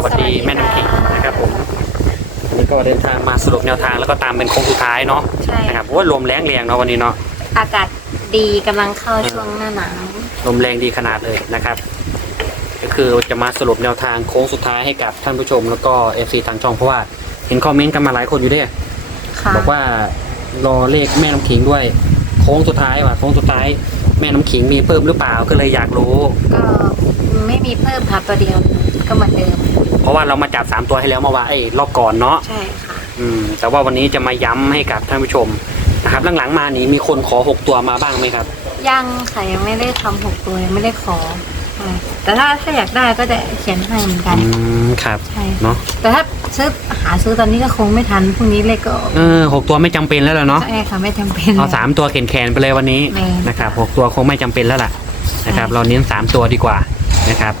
สวัสดีแม่น้ำขิงนะครับผมวันนี้ก็เดินทางมาสรุปแนวทางแล้วก็ตามเป็นโค้งสุดท้ายเนาะใช่นะครับโอ้ยลมแรงแรงเนาะวันนี้เนาะอากาศดีกำลังเข้าช่วงหน้าหนาวลมแรงดีขนาดเลยนะครับ ก็คือจะมาสรุปแนวทางโค้งสุดท้ายให้กับท่านผู้ชม แล้วก็เอฟซีทางช่องเพราะว่าเห็นคอมเมนต์กันมาหลายคนอยู่ด้วยค่ะบอกว่ารอเลขแม่น้ำขิงด้วย โค้งสุดท้ายว่ะโค้งสุดท้าย แม่น้ำขิงมีเพิ่มหรือเปล่าก็เลยอยากรู้ ก็ไม่มีเพิ่มค่ะตัวเดียวก็เหมือนเดิม เพราะว่าเรามาจับสามตัวให้แล้วเมื่อวานไอ้รอบก่อนเนาะใช่ค่ะ อืม แต่ว่าวันนี้จะมาย้ำให้กับท่านผู้ชมนะครับหลังๆมานี้มีคนขอหกตัวมาบ้างไหมครับ ยังค่ะยังไม่ได้ทำหกตัวยังไม่ได้ขอใช่แต่ถ้าถ้าอยากได้ก็จะเขียนให้เหมือนกัน อืมครับ ใช่ เนาะแต่ถ้า ซื้อหาซื้อตอนนี้ก็คงไม่ทันพรุ่งนี้เลขก็ออกเออหกตัวไม่จำเป็นแล้วล่ะเนาะ ใช่ค่ะไม่จำเป็นเอาสามตัวแขนๆไปเลยวันนี้แม่นนะครับหกตัวคงไม่จำเป็นแล้วล่ะนะครับ เราเน้นสามตัวดีกว่านะครับ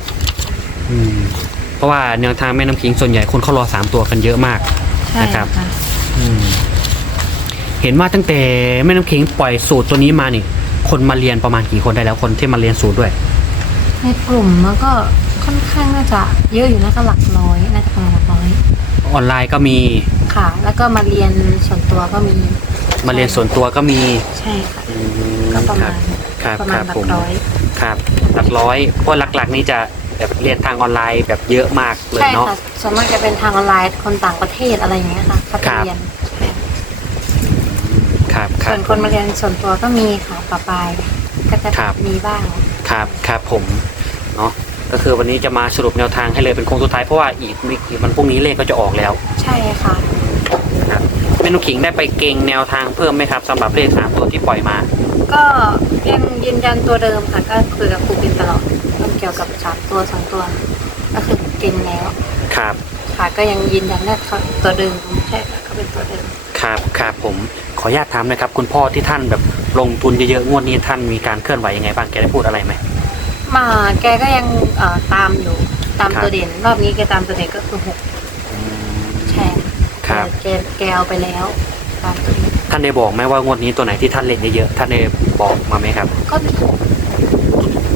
อืมเพราะว่าแนวทางแม่น้ำขิงส่วนใหญ่คนเขารอสามตัวกันเยอะมาก ใช่นะครับค่ะอืมเห็นว่าตั้งแต่แม่น้ำขิงปล่อยสูตรตัวนี้มานี่ คนมาเรียนประมาณกี่คนได้แล้วคนที่มาเรียนสูตรด้วย ในกลุ่มแล้วก็ค่อนข้างน่าจะเยอะอยู่นะคะหลักร้อยน่าจะประมาณหลักร้ อยออนไลน์ก็มี ค่ะ แล้วก็มาเรียนส่วนตัวก็มี มาเรียนส่วนตัวก็มีใช่ค่ะ อืมก็ประคมารับณครับประคมารัณบหลัผกมร้อย ครับหลักร้อยเพราะหลักๆนี่จะแบบเรียนทางออนไลน์แบบเยอะมากเลยใช่เนาะ ค่ะ ส่วนมากจะเป็นทางออนไลน์คนต่างประเทศอะไรอย่างเงี้ยค่ะเขาคจะรับ เรียนครับครัส่บ วนคนมาเรียนส่วนตัวก็มีค่ะปะปาย ก็จะครับ มีบ้าง ครับครับผมเนาะ ก็คือวันนี้จะมาสรุปแนวทางให้เลยเป็นโค้งสุดท้ายเพราะว่าอีกไม่กี่วันพรุ่งนี้เลขก็จะออกแล้วใช่ค่ะครับแม่นุกขิงได้ไปเก่งแนวทางเพิ่มไหมครับสำหรับเลขสามตัวที่ปล่อยมา ก็ยังยืนยันตัวเดิมค่ะก็คุยกับครูปินตลอดเรื่องเกี่ยวกับสามตัวสองตัว ก็คือเก่งแล้วครับ ค่ะก็ยังยืนยันว่าเขาตัวเดิมใช่ค่ะก็เป็นตัวเดิม ครับครับผมขออนุญาตถามหนะครับ คุณพ่อที่ท่านแบบลงทุนเยอะๆงวดนี้ท่านมีการเคลื่อนไหวยังไงบ้างแกได้พูดอะไรไหม มาแกก็ยังเอ่อตามอยู่ตามครับตัวเด่น รอบนี้แกตามตัวเด่นก็คือหกอืมแช่ครับ แกแกเอาไปแล้ว ตามตัวเด่นท่านได้บอกไหมว่างวดนี้ตัวไหนที่ท่านเล่นเยอะๆท่านได้บอกมาไหมครับก็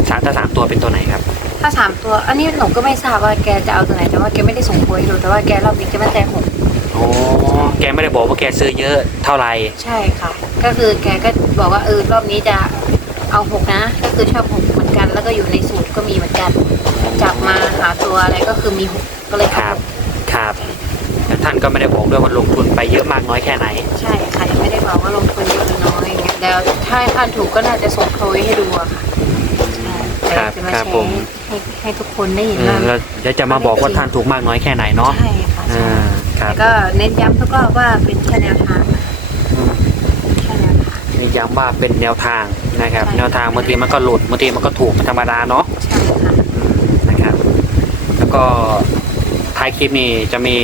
สามถ้าสามตัวเป็นตัวไหนครับ ถ้าสามตัว อันนี้หนูก็ไม่ทราบว่าแกจะเอาตัวไหนแต่ว่าแกไม่ได้ส่งโพยให้ดูแต่ว่าแกรอบนี้แกมั่นใจหกโอ้แกไม่ได้บอกว่าแกซื้อเยอะเท่าไหร่ใช่ค่ะ ก็คือแกก็บอกว่าเออรอบนี้จะเอาหกนะ ก็คือชอบหกเหมือนกัน แล้วก็อยู่ในสูตรก็มีเหมือนกัน จับมาหาตัวอะไรก็คือมีหกก็เลยครับ ครับแต่ท่านก็ไม่ได้บอกด้วยว่าลงทุนไปเยอะมากน้อยแค่ไหน ใช่ค่ะยังไม่ได้บอกว่าลงทุนเยอะหรือน้อยอย่างเงี้ยแล้วถ้าท่านถูกก็น่าจะส่งโพยให้ดูอะค่ะใช่ครับแต่จะมาครับแชผร์ม ให้ให้ทุกคนได้เห็นเออว่า แล้วเดี๋ยวจะมาบอกว่าท่านถูกมากน้อยแค่ไหนเนาะใช่ค่ะอ่าใช่ครับแต่ก็เน้นย้ำทุกรอบว่าเป็นแค่แนวทาง อืม แค่แนวทาง นี่ ย้ำว่าเป็นแนวทางนะครับใช่แนวทางบางทีมันก็หลุดบางทีมันก็ถูกเป็นธรรมดาเนาะใช่ค่ะอืมนะครับ แล้วก็ท้ายคลิปนี้จะมี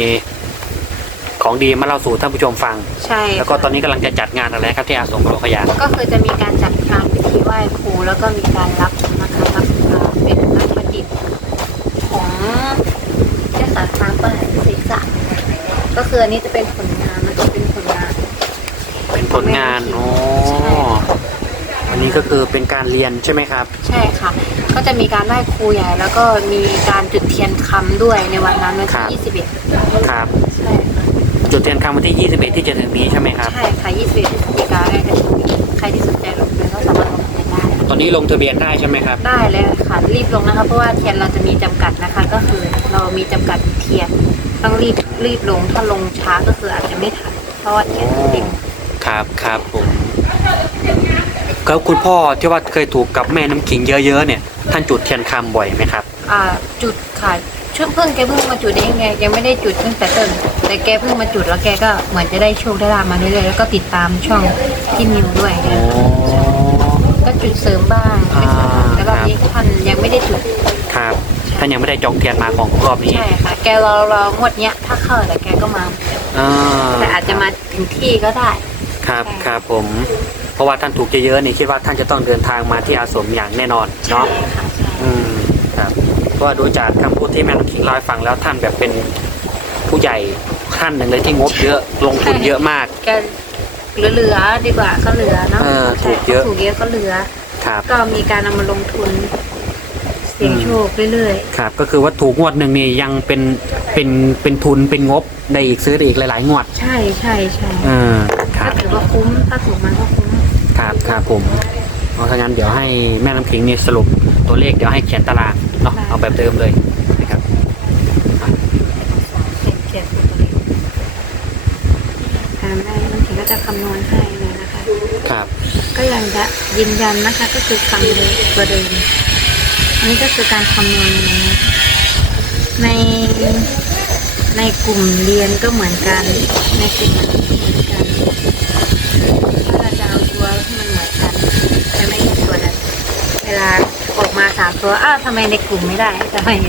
ของดีมาเล่าสู่ท่านผู้ชมฟัง ใช่แล้วก็ตอนนี้กำลังจะจัดงานอะไรครับที่อาสมโรงพยาบาลก็คือจะมีการจัดการพิธีไหว้ครูแล้วก็มีการรับนะคะรับเอ่อเป็นนักประดิษฐ์ของเจ้าสาทางประหารศีรษะก็คืออันนี้จะเป็นผลงานมันจะเป็นผลงาน เป็นผลงานโอ้ใช่วันนี้ก็คือเป็นการเรียนใช่ไหมครับ ใช่ค่ะ ก็จะมีการไหว้ครูใหญ่ แล้วก็มีการจุดเทียนคำด้วยในวันนั้นวันครับที่21ครับใช่ค่ะจุดเทียนคำวันที่ 21 ที่จะถึงนี้ใช่ไหมครับ ใช่ค่ะ21พฤศจิกายนจะถึงนี้ใครที่สนใจลงทุนก็สามารถลงทุนได้ ตอนนี้ลงทะเบียนได้ใช่ไหมครับ ได้เลยค่ะ รีบลงนะคะ เพราะว่าเทียนเราจะมีจำกัดนะคะ ก็คือเรามีจำกัดเทียน ต้องรีบรีบลง ถ้าลงช้าก็คืออาจจะไม่ทัน เพราะว่าเทียนเต็ม ครับครับผมแล้วคุณพ่อที่ว่าเคยถูกกับแม่น้ำขิงเยอะๆเนี่ยท่านจุดเทียนคำบ่อยไหมครับ อ่าจุดค่ะช่วงเพิ่งแกเพิ่งมาจุดเองไงยังไม่ได้จุดตั้งแต่ต้นแต่แกเพิ่งมาจุดแล้วแกก็เหมือนจะได้โชคได้ลาบมาเรื่อยๆแล้วก็ติดตามช่องที่นิวด้วยก็จุดเสริมบ้างไม่เสริมบ้างแต่รอบนี้ท่านยังไม่ได้จุดครับท่านยังไม่ได้จองเทียนมาของรอบนี้ใช่ค่ะแกรอรองวดเนี้ยถ้าเข้าแต่แกก็มาอ่าแต่อาจจะมาถึงที่ก็ได้ ครับครับผม เพราะว่าท่านถูกเยอะๆนี่คิดว่าท่านจะต้องเดินทางมาที่อาสมอย่างแน่นอนใช่เนาะค่ะใช่อืมครับเพราะว่าดูจากคำพูดที่แม่น้ำขิงเล่าให้ฟังแล้วท่านแบบเป็นผู้ใหญ่ท่านหนึ่งเลยที่งบเยอะลงทุนเยอะมาก แกเหลือๆดีกว่าก็เหลือเนาะเออถูใช่กเยอะ ถูกเยอะก็เหลือ ครับ ก็มีการนำมาลงทุนเสี่ยงโชคเรื่อยครับ ก็คือว่าถูกงวดหนึ่งนี่ยังเป็นเป็นเป็นทุนเป็นงบได้อีกซื้อได้อีกหลายๆงวดๆใช่ใช่ใช่เออคถ้ารับ ถือว่าคุ้มถ้าถูกมันก็คุ้มครับครับผมเอาถ้างั้นเดี๋ยวให้แม่น้ำขิงนี่สรุปตัวเลขเดี๋ยวให้เขียนตารางเนาะเอาแบบเดิมเลยนะครับเจ็ดตัวเลขทางแม่บางทีก็จะคำนวณให้เลยนะคะ ครับก็ยังจะยืนยันนะคะ ก็คือคำเดิมตัวเดิมอันนี้ก็คือการคำนวณในในในกลุ่มเรียนก็เหมือนกัน ในกลุ่มมันก็เหมือนกัน ถ้าเราจะเอาตัวที่มันเหมือนกันแต่ไม่มีตัวนั้นเวลาออกมาสามตัวอ้าวทำไมในกลุ่มไม่ได้ทำไมใน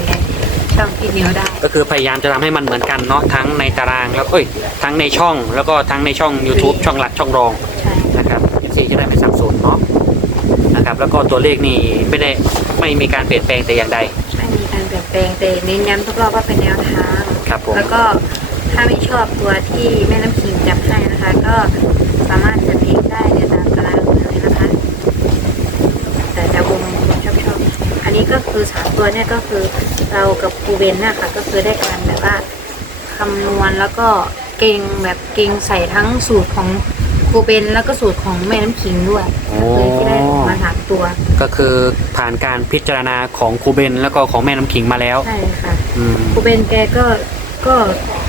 ช่องที่นิ้วได้ ก็คือพยายามจะทำให้มันเหมือนกันเนาะทั้งในตารางแล้วเอ้ยทั้งในช่องแล้วก็ทั้งในช่อง YouTube ช่องหลักช่องรองใช่นะครับซีจะได้ไม่สับสนเนาะนะครับแล้วก็ตัวเลขนี่ไม่ได้ไม่มีการเปลี่ยนแปลงแต่อย่างใดไม่มีการเปลี่ยนแปลงแต่เน้นย้ำทุกรอบว่าเป็นแนวทาง ครับผมแล้วก็ถ้าไม่ชอบตัวที่แม่น้ำขิงจับให้นะคะ ก็สามารถจะเองได้ในตามตารางเลยนะคะ แต่จะวงชอบชอบๆอันนี้ก็คือสาม ตัวเนี่ยก็คือเรากับครูเบนนะคะก็คือได้การแบบว่าคำนวณแล้วก็เก่งแบบเก่งใส่ทั้งสูตรของครูเบนแล้วก็สูตรของแม่น้ำขิงด้วยโอ้เลยที่ได้ออกมาสามตัวก็คือผ่านการพิจารณาของครูเบนแล้วก็ของแม่น้ำขิงมาแล้วใช่ค่ะอืมครูเบนแกก็ก็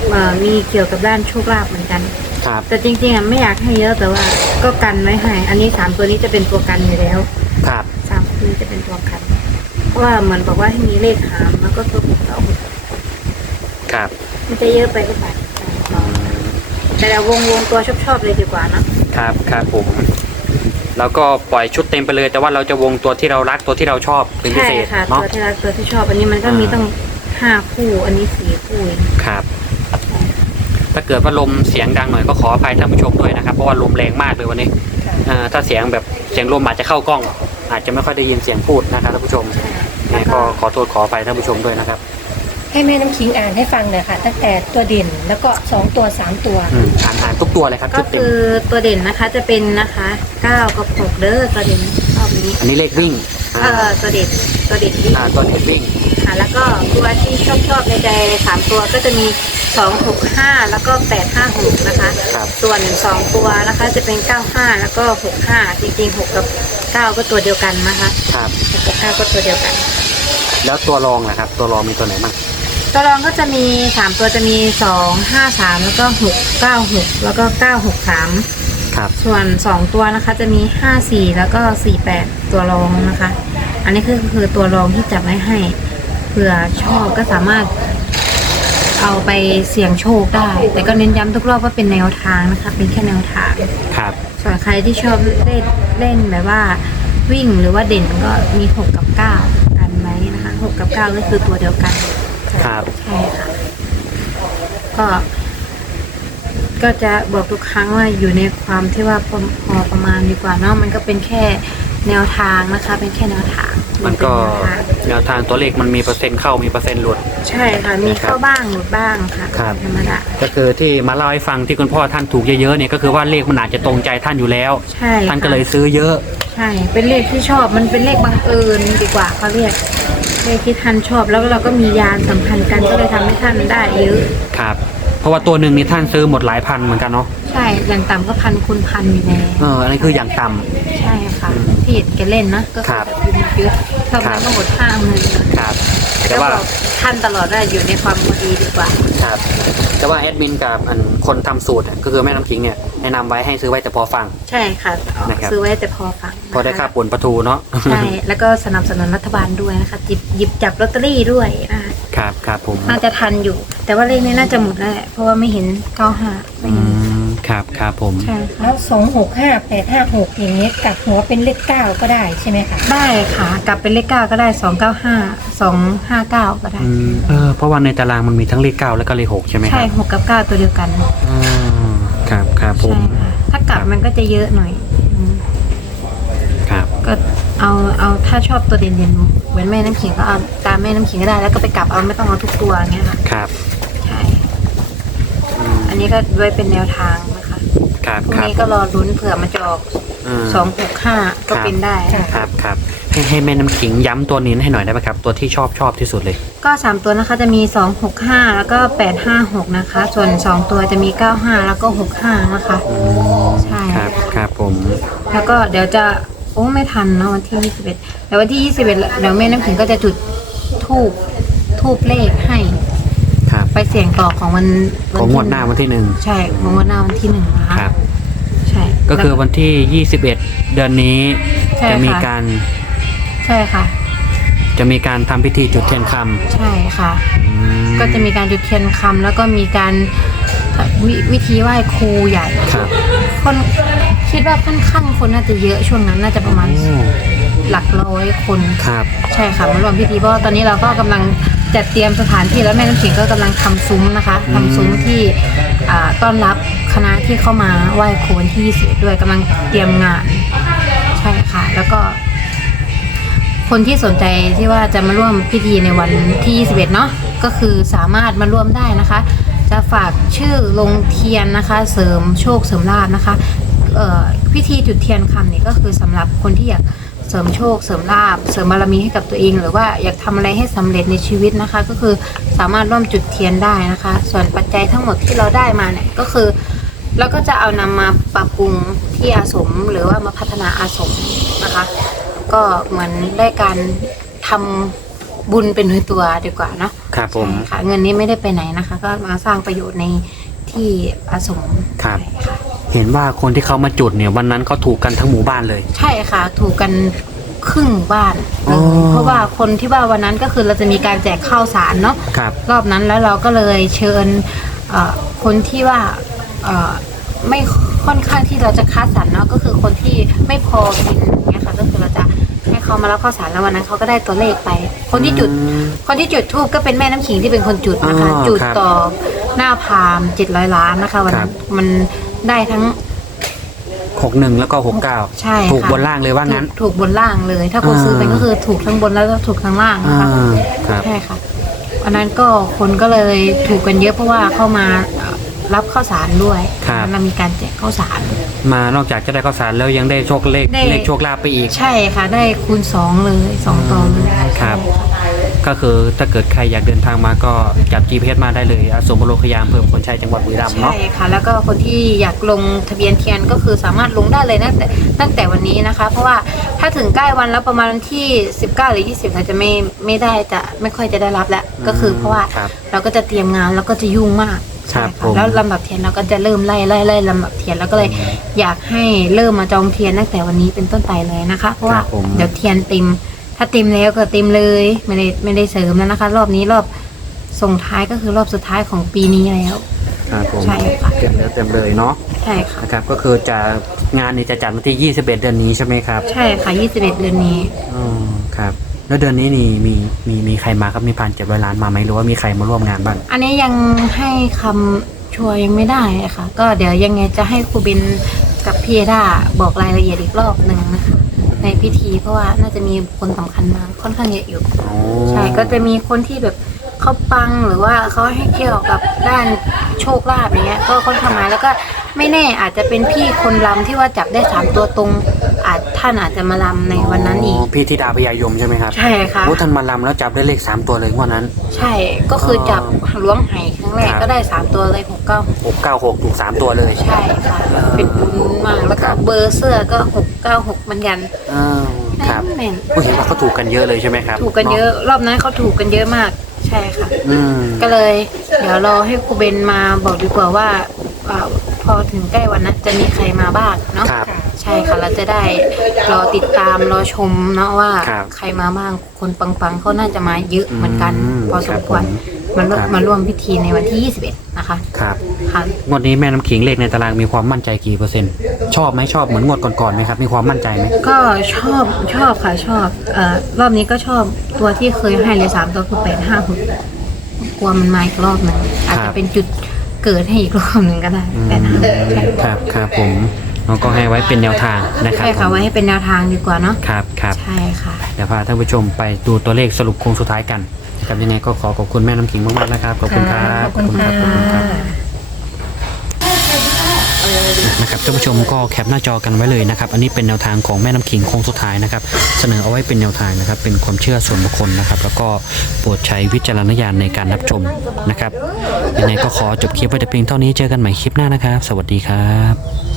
เอ่อมีเกี่ยวกับด้านโชคลาภเหมือนกัน ครับแต่จริงๆอะไม่อยากให้เยอะแต่ว่าก็กันไว้ให้ อันนี้สามตัวนี้จะเป็นตัวกันอยู่แล้วครับสามตัวนี้จะเป็นตัวกันเพราะ ว่าเหมือนบอกว่าให้มีเลขหามแล้วก็ตัวหกเก้าหกครับ มันจะเยอะไปหรือเปล่าแต่เราวงวงตัวชอบๆเลยดีกว่าเนอะครับครับผมแล้วก็ปล่อยชุดเต็มไปเลย แต่ว่าเราจะวงตัวที่เรารักตัวที่เราชอบเป็นพิใช่เศษค่ะเนาะตัวที่รักตัวที่ชอบอันนี้มันก็มีอ่าต้องห้าคู่ อันนี้สี่คู่เองครับ ถ้าเกิดว่าลมเสียงดังหน่อยก็ขออภัยท่านผู้ชมด้วยนะครับ เพราะว่าลมแรงมากเลยวันนี้อ่าถ้าเสียงแบบเสียงลมอาจจะเข้ากล้อง อาจจะไม่ค่อยได้ยินเสียงพูดนะครับท่านผู้ชม ยังไงก็ขอโทษขออภัยท่านผู้ชมด้วยนะครับ ให้แม่น้ำคิงอ่านให้ฟังหน่อยค่ะ ตั้งแต่ตัวเด่นแล้วก็สองตัวสามตัว อืมอ่านอ่านทุกตัวเลยครับก็ชุดเต็มคือตัวเด่นนะคะจะเป็นนะคะเก้ากับหกเด้อตัวเด่นรอบนี้อันนี้เลขวิ่งเออตัวเด่นตัวเด่นที่อ่าตัวเลขวิ่งค่ะแล้วก็ตัวที่ชอบชอบในใจสามตัวก็จะมีสองหกห้าแล้วก็แปดห้าหกนะคะ ครับ ส่วนสองตัวนะคะจะเป็นเก้าห้าแล้วก็หกห้าจริงๆหกกับเก้าก็ตัวเดียวกันนะคะครับหกกับเก้าก็ตัวเดียวกัน แล้วตัวรองล่ะครับ ตัวรองมีตัวไหนบ้างตัวรองก็จะมีสามตัวจะมีสองห้าสามแล้วก็หกเก้าหกแล้วก็เก้าหกสามครับ ส่วนสองตัวนะคะจะมีห้าสี่แล้วก็สี่แปดตัวรองนะคะ อันนี้คือคือตัวรองที่จับไว้ให้เผื่อชอบก็สามารถเอาไปเสี่ยงโชคได้ แต่ก็เน้นย้ำทุกรอบว่าเป็นแนวทางนะคะ เป็นแค่แนวทางครับ ส่วนใครที่ชอบเล่นเล่นแบบว่าวิ่งหรือว่าเด่นก็มีหกกับเก้ากันไว้นะคะ หกกับเก้าก็คือตัวเดียวกันครับใช่ค่ะก็ ก็จะบอกทุกครั้งว่าอยู่ในความที่ว่าพอพอประมาณดีกว่าเนาะมันก็เป็นแค่แนวทางนะคะ เป็นแค่แนวทางมันก็เป็นแนวทางแนวทางตัวเลขมันมีเปอร์เซ็นต์เข้ามีเปอร์เซ็นต์หลุด ใช่ค่ะมีเข้าบ้างหลุดบ้างค่ะครับธรรมดาก็คือที่มาเล่าให้ฟังที่คุณพ่อท่านถูกเยอะๆเนี่ยก็คือว่าเลขมันอาจจะตรงใจท่านอยู่แล้วใช่ท่านก็ค่ะเลยซื้อเยอะ ใช่ เป็นเลขที่ชอบมันเป็นเลขบังเอิญดีกว่าเขาเรียก เลขที่ท่านชอบแล้วเราก็มียานสัมพันธ์กันก็เลยทำให้ท่านได้เยอะ ครับ เพราะว่าตัวหนึ่งนี่ท่านซื้อหมดหลายพันเหมือนกันเนาะใช่ อย่างต่ำก็พันคูณพันอยู่แล้วเอออันนี้คืออย่างต่ำ ใช่ค่ะอืมที่แกเล่นนะก็คคืรัอบแบบยืมเยอะทำครันั้บนก็หมดห้าหมื่นนะครับ แต่ก็ว่าบอกท่านตลอดว่าอยู่ในความพอดีดีกว่า ครับ แต่ว่าแอดมินกับอันคนทำสูตรอะก็คือแม่น้ำพิงเนี่ยแนะนำไว้ให้ซื้อไว้แต่พอฟัง ใช่ค่ะนะครับ ซื้อไว้แต่พอฟัง พอได้ค่าป่วนประตูเนาะใช่แล้วก็สนับสนุนรัฐบาลด้วยนะคะหยิบหยิบจับลอตเตอรี่ด้วยนะคะครับครับผมน่าจะทันอยู่ แต่ว่าเลขนี้น่าจะหมดแล้วแหละเพราะว่าไม่เห็นเก้าห้าไม่อืเห็นมครับครับผมใช่ค่ะแล้วสองหกห้าแปดห้าหกอย่างเงี้ยกลับหัวเป็นเลขเก้าก็ได้ใช่ไหมคะได้ค่ะ กลับเป็นเลขเก้าก็ได้สองเก้าห้าสองห้าเก้าก็ได้ อืมเออเพราะว่าในตารางมันมีทั้งเลขเก้าแล้วก็เลขหกใช่ไหมคใช่รับหกกับเก้าตัวเดียวกันอ๋อครับครับผมใช่ค่ะถ้ากลับ มันก็จะเยอะหน่อยอืมครับ ก็เอาเอาถ้าชอบตัวเด่นๆเหมือนแม่น้ำขิงก็เอาตามแม่น้ำขิงก็ได้ แล้วก็ไปกลับเอาไม่ต้องเอาทุกตัวอย่างเงี้ยค่ะครับใช่อืมอันนี้ก็ไว้เป็นแนวทางนะคะครับพรุ่งครับนี้ก็รอลุ้นเผื่อมันจะออกอืม สองหกห้าก็เป็นได้ค่ะครับครับให้ให้แม่น้ำขิงย้ำตัวนี้ให้หน่อยได้ไหมครับ ตัวที่ชอบชอบที่สุดเลย ก็สามตัวนะคะจะมีสองหกห้าแล้วก็แปดห้าหกนะคะ ส่วนสองตัวจะมีเก้าห้าแล้วก็หกห้านะคะ ใช่ ครับครับผมแล้วก็เดี๋ยวจะ โอ้ไม่ทันเนอะวันที่ยี่สิบเอ็ดเดี๋ยววันที่ยี่สิบเอ็ดเดี๋ยวแม่น้ำขิงก็จะจุดทูบทูบเลขให้ ครับ ไปเสี่ยงต่อของวันของงวดหน้าวันที่หนึ่งใช่ของงวดหน้าวันที่หนึ่งนะคะครับ ใช่ก็คือวันที่ 21 เดือนนี้ ใช่จะมีค่ะการใช่ค่ะ จะมีการทำพิธีจุดเทียนคใช่ค่ะำอืมก็จะมีการจุดเทียนคำแล้วก็มีการเอ่อ ววิธีไหว้ครูใหญ่ครับ คนคิดว่าค่อนข้างคนน่าจะเยอะช่วงนั้นน่าจะประมาณโอ้หลักร้อยคน ครับ ใช่ค่ะมารวมพิธีเพราะว่าตอนนี้เราก็กำลังจัดเตรียมสถานที่แล้วแม่น้ำขิงก็กำลังทำซุ้มนะคะทำซุ้มที่อ่าต้อนรับคณะที่เข้ามาไหว้ครูวันที่21ด้วยกำลังเตรียมงานใช่ค่ะ แล้วก็ คนที่สนใจที่ว่าจะมาร่วมพิธีในวันที่ 21 เนาะก็คือสามารถมาร่วมได้นะคะ จะฝากชื่อลงเทียนนะคะ เสริมโชคเสริมลาภนะคะพิธีจุดเทียนคำเนี่ยก็คือสำหรับคนที่อยากเสริมโชคเสริมลาภเสริมบารมีให้กับตัวเอง หรือว่าอยากทำอะไรให้สำเร็จในชีวิตนะคะ ก็คือสามารถร่วมจุดเทียนได้นะคะ ส่วนปัจจัยทั้งหมดที่เราได้มาเนี่ยก็คือแล้วก็จะเอานำมาปรับปรุงที่อาสมหรือว่ามาพัฒนาอาสมนะคะ ก็เหมือนได้การทำ บุญเป็นในตัวดีกว่าเนอะครับผมใช่ค่ะ เงินนี้ไม่ได้ไปไหนนะคะ ก็มาสร้างประโยชน์ในที่อาสมครับใช่ค่ะเห็นว่าคนที่เขามาจุดเนี่ยวันนั้นเขาถูกกันทั้งหมู่บ้านเลย ใช่ค่ะ ถูกกันครึ่งหมู่บ้านเลอ๋ยอเพราะว่าคนที่ว่าวันนั้นก็คือเราจะมีการแจกข้าวสารเนาะ ครับ รอบนั้นแล้วเราก็เลยเชิญเอ่อคนที่ว่าเอ่อไม่ค่อนข้างที่เราจะคัดสรรเนาะก็คือคนที่ไม่พอกินอย่างเงี้ยค่ะก็คือเราจะ ให้เขามารับข้าวสารแล้ววันนั้นเขาก็ได้ตัวเลขไป คนที่จุด อืมคนที่จุดทูบก็เป็นแม่น้ำขิงที่เป็นคนจุดนะคะ อ๋อจุดครับต่อหน้าพามเจ็ดร้อยล้านนะคะวันนั้นมันได้ทั้ง หกหนึ่งแล้วก็หกเก้าใช่ค่ะ ถูกบนล่างเลยว่างั้น ถูกถูกบนล่างเลย ถ้าคนอ่า ซื้อไปก็คือถูกทั้งบนแล้วก็ถูกทั้งล่างอ่านะคะ ครับ ใช่ค่ะวันนั้นก็คนก็เลยถูกกันเยอะเพราะว่าเข้ามาเอ่อ รับข้าวสารด้วยครับแล้วมีการแจกข้าวสาร มานอกจากจะได้ข้าวสารแล้วยังได้โชคเลขได้ เลขโชคลาภไปอีก ใช่ค่ะ ได้คูณสองเลยสองต่อเลยครับใช่ะก็คือถ้าเกิดใครอยากเดินทางมาก็จับ GPS มาได้เลยอาสมบรมคยามอำเภอพลชัยจังหวัดบุรีรัมย์เนาะ ใช่ค่ะ แล้วก็คนที่อยากลงทะเบียนเทียนก็คือสามารถลงได้เลยตั้งแต่ตั้งแต่วันนี้นะคะ เพราะว่าถ้าถึงใกล้วันแล้วประมาณวันที่ 19 หรือ 20เราจะไม่ไม่ได้จะไม่ค่อยจะได้รับแล้ว ก็คือเพราะว่าครับ เราก็จะเตรียมงานแล้วก็จะยุ่งมาก ครัใช่บผค่ะมแล้วลำดับเทียนเราก็จะเริ่มไล่ไล่ไล่ลำดับเทียนแล้วก็เลยอยากให้เริ่มมาจองเทียนตั้งแต่วันนี้เป็นต้นไปเลยนะคะ เพราะว่าครับผม เดี๋ยวเทียนเต็ม ถ้าเต็มแล้วก็เต็มเลยไม่ได้ไม่ได้เสริมแล้วนะคะ รอบนี้รอบส่งท้ายก็คือรอบสุดท้ายของปีนี้แล้ว ครับผมใช่ค่ะ เต็มเลยเต็มเลยเนาะใช่ค่ะ นะครับก็คือจะงานนี้จะจัดวันที่ 21 เดือนนี้ใช่ไหมครับใช่ค่ะ 21 เดือนนี้อ๋อครับ แล้วเดือนนี้นี่มีมีมีใครมาครับมีผ่านเจ็ดร้อยล้านมาไหมหรือว่ามีใครมาร่วมงานบ้างอันนี้ยังให้คำชัวร์ยังไม่ได้อะค่ะ ก็เดี๋ยวยังไงจะให้ครูบินกับพี่เอด้าบอกรายละเอียดอีกรอบหนึ่งนะคะ ในพิธีเพราะว่าน่าจะมีคนสำคัญมาค่อนข้างเยอะอยู่อ๋อใช่ก็จะมีคนที่แบบเขาปังหรือว่าเขาให้เกี่ยวกับด้านโชคลาภอย่างเงี้ยก็ค่อนข้างมาแล้วก็ไม่แน่อาจจะเป็นพี่คนรำที่ว่าจับได้สามตัวตรง อาจท่านอาจจะมาลำในวันนั้นอีก พี่ธิดาพยายมใช่ไหมครับใช่ค่ะ โอ้ท่านมาลำแล้วจับได้เลขสามตัวเลยงวดนั้น ใช่ก็คือจับล้วงไหครั้งแรกครับ ก็ได้สามตัวเลยหกเก้าหกเก้าหกถูกสามตัวเลยใช่ค่ะเป็นบุญมากแล้วก็เบอร์เสื้อก็หกเก้าหกเหมือนกันอ้าวครับแม่นผู้เห็นว่าเขาถูกกันเยอะเลยใช่ไหมครับถูกกันเยอะ รอบนั้นเขาถูกกันเยอะมาก ใช่ค่ะ อืมก็เลย เดี๋ยวรอให้ครูเบนมาบอกดีกว่าว่าอ่าพอถึงใกล้วันนั้นจะมีใครมาบ้างเนาะ ครับใช่ค่ะเราจะได้รอติดตามรอชมเนาะว่าครับใครมาบ้างคนปังๆเขาน่าจะมาเยอะเหมือนกัน อืมพอสมควรครับผมมาร่วมครับ มาร่วมพิธีในวันที่ 21 นะคะครับค่ะงวดนี้แม่น้ำขิงเลขในตารางมีความมั่นใจกี่เปอร์เซ็นต์ชอบไหมชอบเหมือนงวดก่อนๆไหมครับมีความมั่นใจไหมก็ชอบชอบค่ะชอบเอ่อรอบนี้ก็ชอบตัวที่เคยให้เลยสามตัวคือแปดห้าหกกลัวมันมาอีกรอบหนึ่งอาจจะเป็นจุดเกิดให้อีกรอบหนึ่งก็ได้อืมแปดห้าใช่ครับครับผม เราก็ให้ไว้เป็นแนวทางนะครับใช่ค่ะผมไว้ให้เป็นแนวทางดีกว่าเนาะครับครับใช่ค่ะเดี๋ยวพาท่านผู้ชมไปดูตัวเลขสรุปโค้งสุดท้ายกันนะครับยังไงก็ขอขอบคุณแม่น้ำขิงมากๆนะครับขอบคุณครับขอบคุณค่ะขอบคุณครับนะครับท่านผู้ชมก็แคปหน้าจอกันไว้เลยนะครับ อันนี้เป็นแนวทางของแม่น้ำขิงโค้งสุดท้ายนะครับ เสนอเอาไว้เป็นแนวทางนะครับ เป็นความเชื่อส่วนบุคคลนะครับ แล้วก็โปรดใช้วิจารณญาณในการรับชมนะครับยังไงก็ขอจบคลิปไว้แต่เพียงเท่านี้เจอกันใหม่คลิปหน้านะครับ สวัสดีครับ